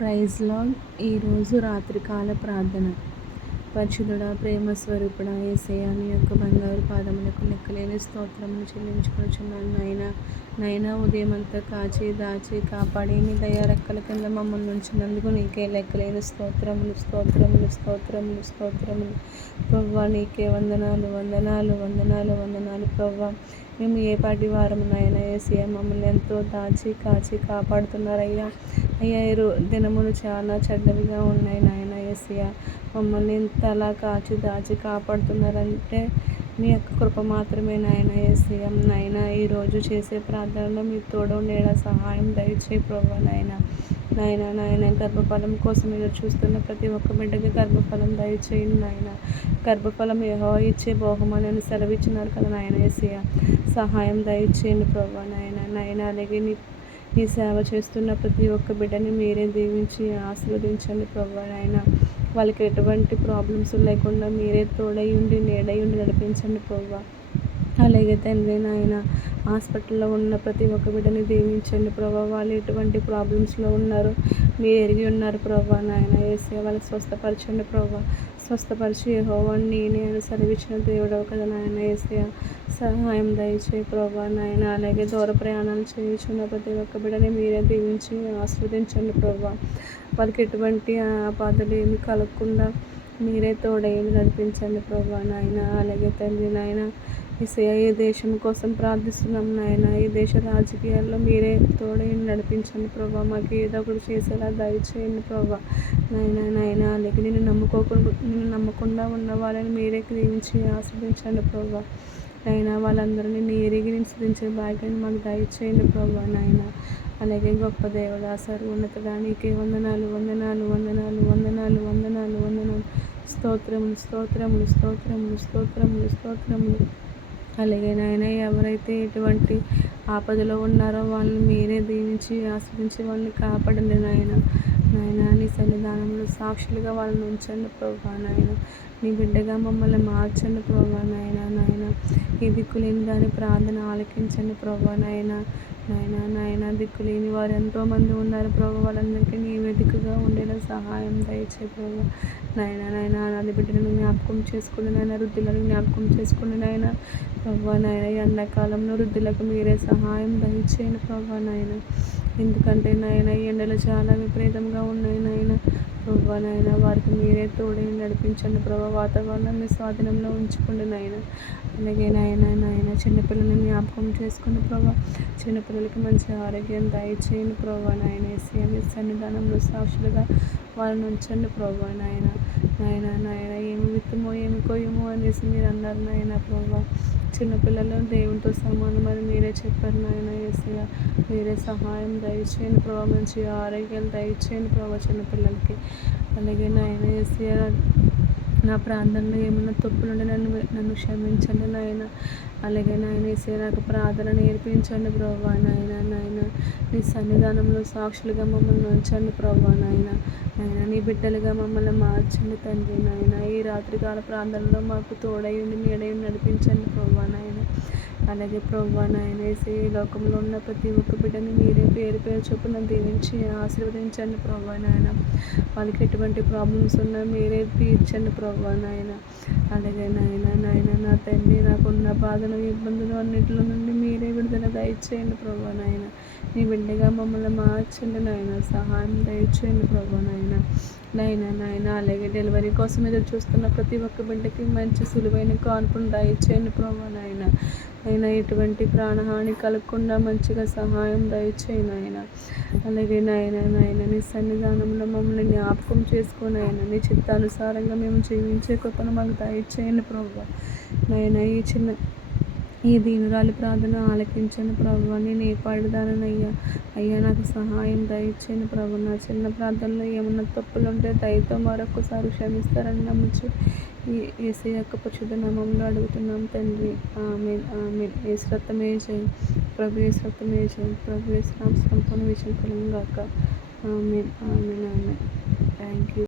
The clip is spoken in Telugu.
Praise lord. ఈరోజు రాత్రికాల ప్రార్థన. పరిశుద్ధుడా, ప్రేమ స్వరూపుడా, యేసయ్యా, నీ యొక్క బంగారు పాదములకు లెక్కలేని స్తోత్రములు చెల్లించుకొనుచున్నాను. నైనా ఉదయమంతా కాచి దాచి కాపాడి నీ దయా రెక్కల కింద మమ్మల్ని ఉంచినందుకు నీకే లెక్కలేని స్తోత్రములు స్తోత్రములు స్తోత్రములు స్తోత్రములు. ప్రవ్వా, నీకే వందనాలు వందనాలు వందనాలు వందనాలు. ప్రవ్వా, మేము ఏ పాటి వారము నాయన యేసయ్యా, మమ్మల్ని ఎంతో దాచి కాచి కాపాడుతున్నారయ్యా. అయ్యా, దినములు చాలా చెడ్డవిగా ఉన్నాయి నాయన యేసయ్యా. మమ్మల్ని ఇంతలా కాచి దాచి కాపాడుతున్నారంటే మీ యొక్క కృప మాత్రమే నాయన యేసయ్యా. నాయన ఈరోజు చేసే ప్రార్థనలో మీ తోడు ఉండేలా సహాయం దయచేయి ప్రభువా. నాయన గర్భఫలం కోసం ఎదురు చూస్తున్న ప్రతి ఒక్క బిడ్డకి గర్భఫలం దయచేయండి నాయన. గర్భఫలం యెహోవా ఇచ్చే బహుమానాన్ని సెలవిచ్చినారు కదా నాయన యేసయ్యా. సహాయం దయచేయండి ప్రభువా. నాయన అలాగే నీ సేవ చేస్తున్న ప్రతి ఒక్క బిడ్డని మీరే దీవించి ఆశీర్వదించండి ప్రభువా. నాయన వాళ్ళకి ఎటువంటి ప్రాబ్లమ్స్ లేకుండా మీరే తోడై ఉండి నీడై ఉండి నడిపించండి ప్రభువా. అలాగే తండ్రి నాయన హాస్పిటల్లో ఉన్న ప్రతి ఒక్క బిడ్డని దీవించండి ప్రభా. వాళ్ళు ఎటువంటి ప్రాబ్లమ్స్లో ఉన్నారు మీరు ఎరిగి ఉన్నారు ప్రభా. నాయన యేసయ్యా, వాళ్ళకి స్వస్థపరచండి ప్రభా. స్వస్థపరిచి యెహోవాని నేను సెలవిచ్చిన దేవుడవు కదా నాయన యేసయ్యా. సహాయం దయచేయి ప్రభా. నాయన అలాగే దూర ప్రయాణాలు చేయించున్న ప్రతి ఒక్క బిడ్డని మీరే దీవించి ఆస్వాదించండి ప్రభా. వాళ్ళకి ఎటువంటి ఆపదలు ఏమి కలగకుండా మీరే తోడైంది నడిపించండి ప్రభా. నాయన అలాగే తండ్రి నాయన యేసయ్యా, ఈ దేశం కోసం ప్రార్థిస్తున్నాం నాయన. ఈ దేశ రాజకీయాల్లో మీరే తోడైంది నడిపించండి ప్రభా. మాకు ఏదో ఒకటి చేసేలా దయచేయండి ప్రభా. నాయన అలాగే నిన్ను నమ్మకుండా ఉన్న వాళ్ళని మీరే దీవించి ఆస్వాదించండి ప్రభా. నాయన వాళ్ళందరినీ నీ ఎరిగి నిశ్చయించే భాగ్యాన్ని మాకు దయచేయండి ప్రభా. నాయన అలాగే గొప్ప దేవుడా, సర్వోన్నతుడా, నీకే వందనాలు వందనాలు వందనాలు వందనాలు వందనాలు వందనాలు. స్తోత్రములు స్తోత్రములు స్తోత్రములు స్తోత్రములు స్తోత్రములు. అలాగే నాయన ఎవరైతే ఎటువంటి ఆపదలో ఉన్నారో వాళ్ళని మీరే దీవించి ఆస్వాదించి వాళ్ళని కాపాడండి నాయన. నీ సన్నిధానంలో సాక్షులుగా వాళ్ళని ఉంచండి ప్రభా. నాయన నీ బిడ్డగా మమ్మల్ని మార్చండి ప్రభా. నాయన ఈ దిక్కులేని దాని ప్రార్థన ఆలకించండి ప్రభా. నాయన దిక్కులేని వారు ఎంతోమంది ఉన్నారు ప్రభా. వాళ్ళందరికీ నీ వెతుకుగా ఉండేలా సహాయం దయచేయి ప్రభా. నాయన అనాథ బిడ్డలను జ్ఞాపకం చేసుకోండి నాయన. వృద్ధులను జ్ఞాపకం చేసుకోండి నాయన ప్రభా. నాయన ఎండాకాలంలో వృద్ధులకు మీరే సహాయం దయచేయండి ప్రభా. నాయన ఎందుకంటే నాయన ఈ ఎండలు చాలా విపరీతంగా ఉన్నాయి నాయన ప్రభా. నాయన వారికి మీరే తోడే నడిపించండి ప్రభా. వాతావరణాన్ని స్వాధీనంలో ఉంచుకోండి నాయన. అలాగే నాయన చిన్నపిల్లల్ని జ్ఞాపకం చేసుకుని ప్రభా. చిన్నపిల్లలకి మంచి ఆరోగ్యం దయచేయండి ప్రభా. నాయన యేసయ్యా, మీ సన్నిధానంలో సాక్షులుగా వాళ్ళని ఉంచండి ప్రభా. నాయన ఏమి విత్తమో ఏమి కొయ్యమో అనేసి మీరు అన్నారు నాయన ప్రభా. చిన్నపిల్లలు దేవునితో సమానం అని మీరే చెప్పారు నాయన యేసయ్యా. మీరే సహాయం దయచేయండి ప్రభా. మంచి ఆరోగ్యాలు దయచేయండి ప్రభా చిన్నపిల్లలకి. అలాగే నాయన యేసయ్యా, నా ప్రాంతంలో ఏమన్నా తప్పులుండి నన్ను క్షమించండి నాయన. అలాగే నాయన యేసయ్యా, నాకు ప్రార్థన నేర్పించండి ప్రభా. నాయన నీ సన్నిధానంలో సాక్షులుగా మమ్మల్ని ఉంచండి ప్రభా. నాయన నీ బిడ్డలుగా మమ్మల్ని మార్చండి తండ్రి. నాయన ఈ రాత్రికాల ప్రార్థనలో మాకు తోడై ఉండి నీడై నడిపించండి ప్రభా. నాయన అలాగే ప్రభా. నాయన యేసయ్యా, ఈ లోకంలో ఉన్న ప్రతి ఒక్క బిడ్డని మీరే పేరు పేరు చొప్పున దీవించి ఆశీర్వదించండి ప్రభా. నాయన వాళ్ళకి ఎటువంటి ప్రాబ్లమ్స్ ఉన్నా మీరే తీర్చండి ప్రభా. నాయన అలాగే నాయన నా తండ్రి, నాకున్న బాధలు ఇబ్బందులు అన్నింటిలో నుండి మీరే విడుదల దయచేయండి ప్రభా. నాయన నీ బిడ్డగా మమ్మల్ని మార్చండి నాయన. సహాయం దయచేయండి ప్రభా. నాయన అలాగే డెలివరీ కోసం ఎదురు చూస్తున్న ప్రతి ఒక్క బిడ్డకి మంచి సులువైన కాన్పును దయచేయండి ప్రభా. నాయన ఎటువంటి ప్రాణహాని కలగకుండా మంచిగా సహాయం దయచేయి నాయన. అలాగే నాయన నీ సన్నిధానంలో మమ్మల్ని జ్ఞాపకం చేసుకొని ఆయన నీ చిత్తానుసారంగా మేము జీవించే కృపను మాకు దయచేయండి ప్రభా. నాయన ఈ దీనురాలి ప్రార్థన ఆలకించండి ప్రభు. నేను ఏ అయ్యా నాకు సహాయం దయచేయండి ప్రభు. నా చిన్న ప్రార్థనలో ఏమన్నా తప్పులు ఉంటే దయతో మరొకసారి క్షమిస్తారని నమ్ముచు యేసయ్య యొక్క పరిశుద్ధ నామములో అడుగుతున్నాం తండ్రి. ఆమేన్. యేసు రక్తమే జయం. ప్రభు యేసు రక్తమే జయం. ప్రభు యేసు నామ సంపూర్ణ విజయం కలుగును గాక. ఆమేన్. Thank you.